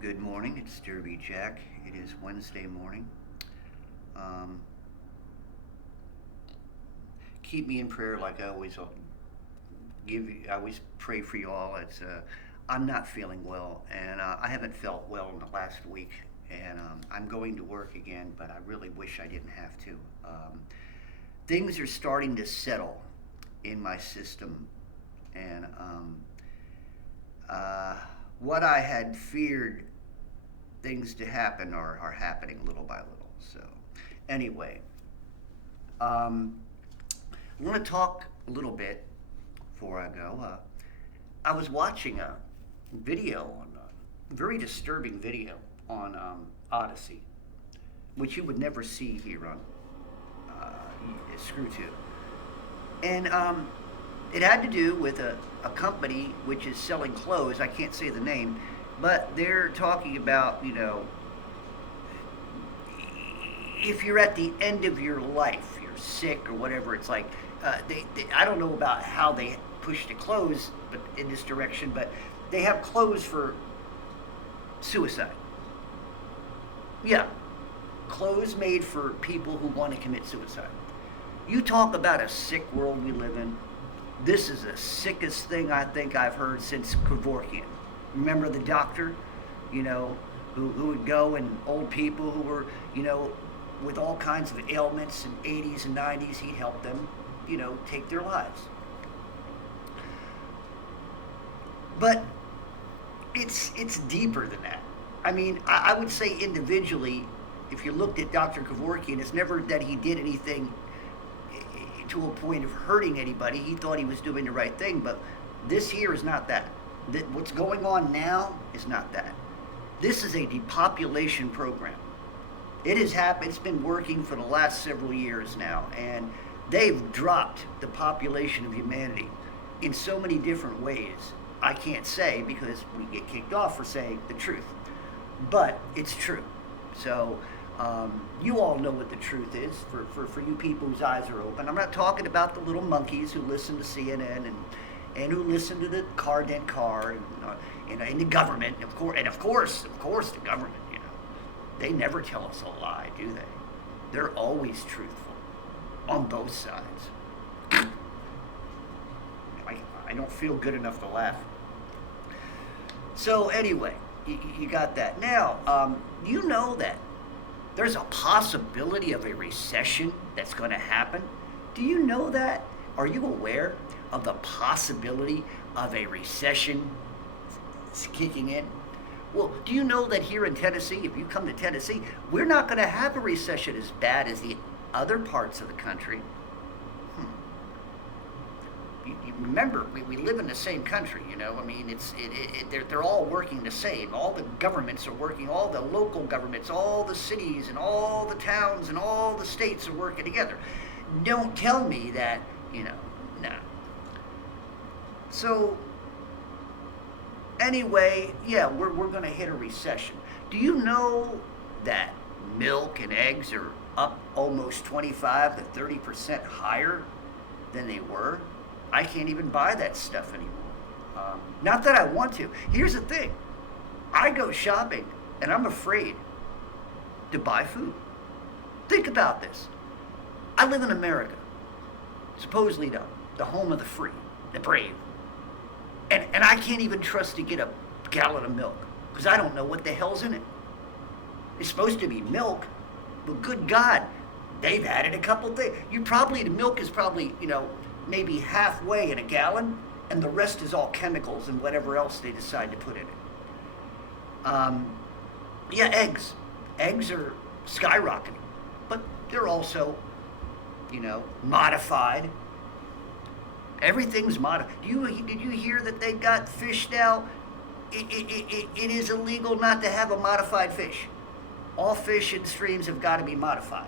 Good morning, it's Derby Jack. It is Wednesday morning. Um, Keep me in prayer like I always I always pray for you all. I'm not feeling well, and I haven't felt well in the last week, and I'm going to work again, but I really wish I didn't have to. Things are starting to settle in my system, and uh, what I had feared things to happen are happening little by little. So, anyway, um, I want to talk a little bit before I go. I was watching a video on a very disturbing video on Odyssey, which you would never see here on ScrewTube, and it had to do with a company which is selling clothes. I can't say the name, but they're talking about, if you're at the end of your life, you're sick or whatever. It's like I don't know about how they push the clothes, but in this direction, but they have clothes for suicide. Yeah, clothes made for people who want to commit suicide. You talk about a sick world we live in. This is the sickest thing I think I've heard since Kevorkian. Remember the doctor, who would go, and old people who were, with all kinds of ailments in 80s and 90s, he'd help them, take their lives. But it's deeper than that. I mean, I would say individually, if you looked at Dr. Kevorkian, it's never that he did anything to a point of hurting anybody. He thought he was doing the right thing, but this here is not that. What's going on now is not that. This is a depopulation program. It has happened. It's been working for the last several years now, and they've dropped the population of humanity in so many different ways. I can't say because we get kicked off for saying the truth, but it's true. So you all know what the truth is for you people whose eyes are open. I'm not talking about the little monkeys who listen to CNN and who listen to the car dent car and the government, and of course the government. They never tell us a lie, do they? They're always truthful on both sides. I don't feel good enough to laugh. So anyway, you got that. Now, you know that there's a possibility of a recession that's going to happen. Do you know that? Are you aware of the possibility of a recession kicking in? Well, do you know that here in Tennessee, if you come to Tennessee, we're not going to have a recession as bad as the other parts of the country? You remember, we live in the same country, I mean, they're all working the same. All the governments are working, all the local governments, all the cities and all the towns and all the states are working together. Don't tell me that, no. So, anyway, yeah, we're going to hit a recession. Do you know that milk and eggs are up almost 25 to 30% higher than they were? I can't even buy that stuff anymore. Not that I want to. Here's the thing. I go shopping and I'm afraid to buy food. Think about this. I live in America, supposedly the home of the free, the brave. And I can't even trust to get a gallon of milk because I don't know what the hell's in it. It's supposed to be milk, but good God, they've added a couple things. The milk is probably, maybe halfway in a gallon, and the rest is all chemicals and whatever else they decide to put in it. Yeah, eggs. Eggs are skyrocketing, but they're also, modified. Everything's modified. Did you hear that they got fish now? It is illegal not to have a modified fish. All fish in streams have got to be modified.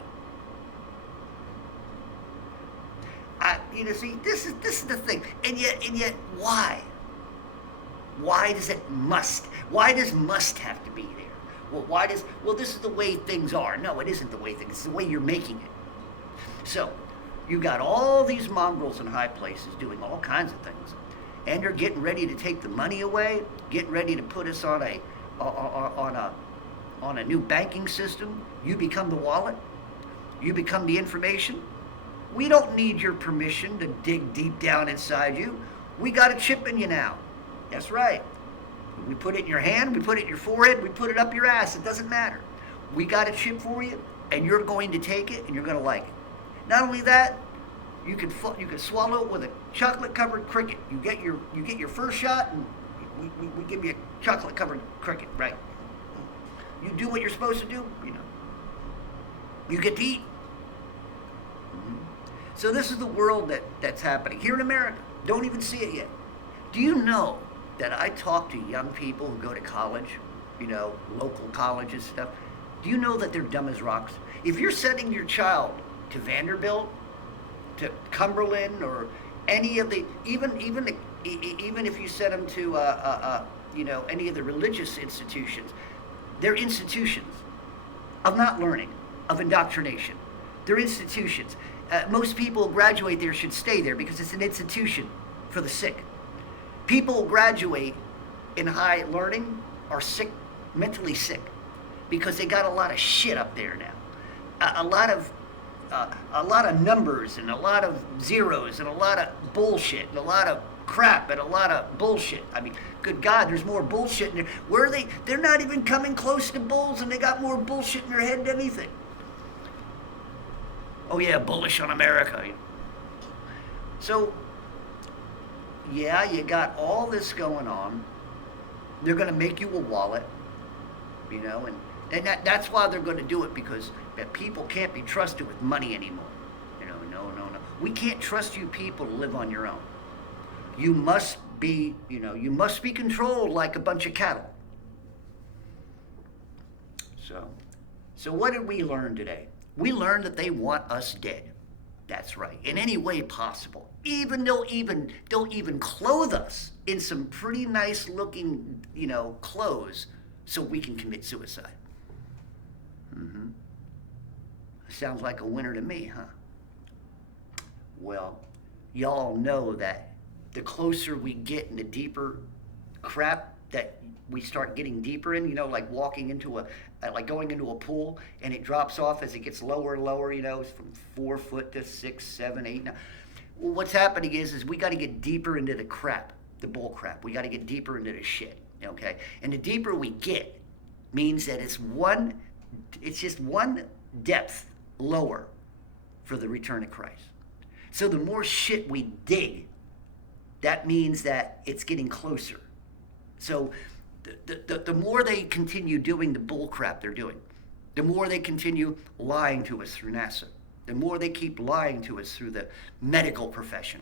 See, this is the thing, and yet, why? Why does must have to be there? Well, this is the way things are. No, it isn't the way things. It's the way you're making it. So, you got all these mongrels in high places doing all kinds of things, and they're getting ready to take the money away, getting ready to put us on on a new banking system. You become the wallet. You become the information. We don't need your permission to dig deep down inside you. We got a chip in you now. That's right. We put it in your hand, we put it in your forehead, we put it up your ass. It doesn't matter. We got a chip for you, and you're going to take it, and you're going to like it. Not only that, you can swallow it with a chocolate-covered cricket. You get your first shot, and we give you a chocolate-covered cricket, right? You do what you're supposed to do, you know. You get to eat. Mm-hmm. So this is the world that's happening here in America. Don't even see it yet. Do you know that I talk to young people who go to college, you know, local colleges, stuff? Do you know that they're dumb as rocks? If you're sending your child to Vanderbilt, to Cumberland, or any of the, even if you send them to, you know, any of the religious institutions, they're institutions of not learning, of indoctrination. They're institutions. Most people who graduate there should stay there because it's an institution for the sick. People who graduate in high learning are sick, mentally sick, because they got a lot of shit up there now. A lot of numbers and a lot of zeros and a lot of bullshit and a lot of crap and a lot of bullshit. I mean, good God, there's more bullshit in there. Where are they? They're not even coming close to bulls, and they got more bullshit in their head than anything. Oh yeah, bullish on America. So, yeah, you got all this going on. They're going to make you a wallet, you know, and that's why they're going to do it, because that people can't be trusted with money anymore. You know, no. We can't trust you people to live on your own. You must be, you know, you must be controlled like a bunch of cattle. So what did we learn today? We learned that they want us dead. That's right. In any way possible. They'll even clothe us in some pretty nice looking, you know, clothes so we can commit suicide. Mm-hmm. Sounds like a winner to me, huh? Well, y'all know that the closer we get and the deeper crap that we start getting deeper in, you know, like walking into like going into a pool, and it drops off as it gets lower and lower, you know, from 4 foot to 6, 7, 8. Now, well, what's happening is we got to get deeper into the crap, the bull crap. We got to get deeper into the shit, okay? And the deeper we get means that it's just one depth lower for the return of Christ. So the more shit we dig, that means that it's getting closer. So the more they continue doing the bull crap they're doing, the more they continue lying to us through NASA, the more they keep lying to us through the medical profession,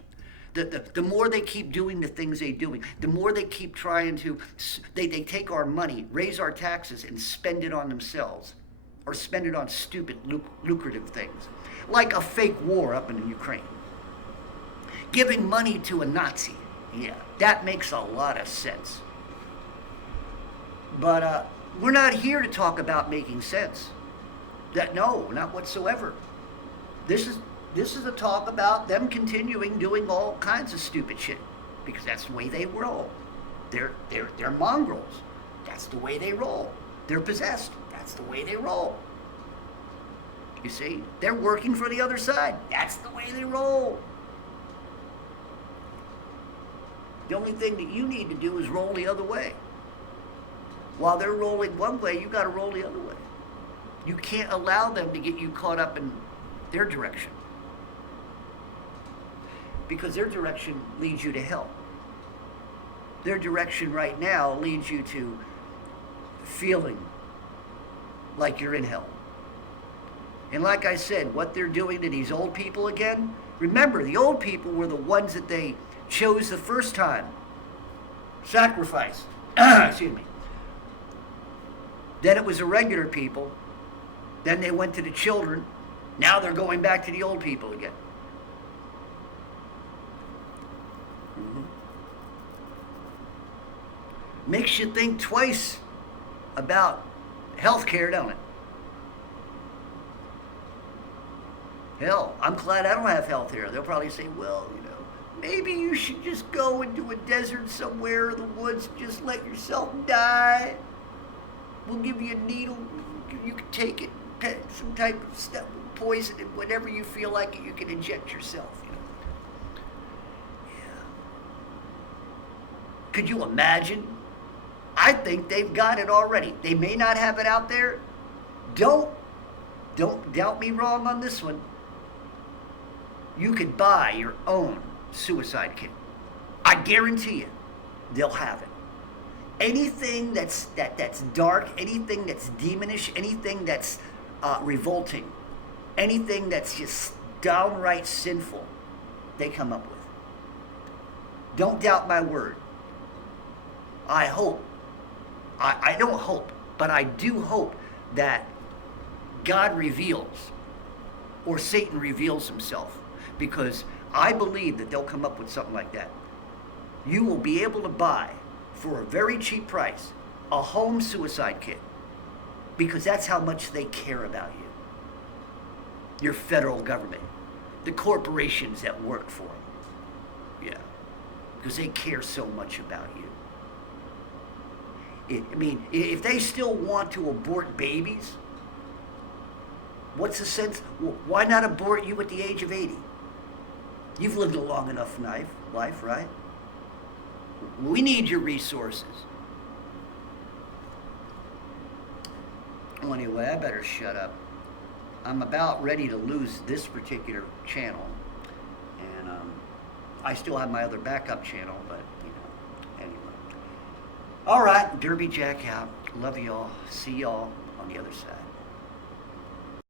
the more they keep doing the things they're doing, the more they keep trying to, they take our money, raise our taxes, and spend it on themselves, or spend it on stupid, lucrative things, like a fake war up in Ukraine. Giving money to a Nazi, yeah, that makes a lot of sense. But we're not here to talk about making sense. No, not whatsoever. This is a talk about them continuing doing all kinds of stupid shit, because that's the way they roll. They're mongrels. That's the way they roll. They're possessed. That's the way they roll. You see, they're working for the other side. That's the way they roll. The only thing that you need to do is roll the other way. While they're rolling one way, you got to roll the other way. You can't allow them to get you caught up in their direction, because their direction leads you to hell. Their direction right now leads you to feeling like you're in hell. And like I said, what they're doing to these old people again, remember, the old people were the ones that they chose the first time, sacrificed. Excuse me. Then it was the regular people. Then they went to the children. Now they're going back to the old people again. Mm-hmm. Makes you think twice about health care, don't it? Hell, I'm glad I don't have health care. They'll probably say, well, you know, maybe you should just go into a desert somewhere in the woods, just let yourself die. we'll give you a needle. You can take it, some type of stuff, poison, and whenever you feel like it, you can inject yourself. Yeah. Could you imagine? I think they've got it already. They may not have it out there. Don't doubt me wrong on this one. You could buy your own suicide kit. I guarantee you, they'll have it. Anything that's dark, anything that's demonish, anything that's revolting, anything that's just downright sinful, they come up with. Don't doubt my word. I hope. I don't hope, but I do hope that God reveals or Satan reveals himself, because I believe that they'll come up with something like that. You will be able to buy for a very cheap price a home suicide kit, because that's how much they care about you. Your federal government, the corporations that work for them. Yeah, because they care so much about you. I mean, if they still want to abort babies, what's the sense? Why not abort you at the age of 80? You've lived a long enough life, right? We need your resources. Well, anyway, I better shut up. I'm about ready to lose this particular channel. And I still have my other backup channel, but, anyway. All right, Derby Jack out. Love y'all. See y'all on the other side.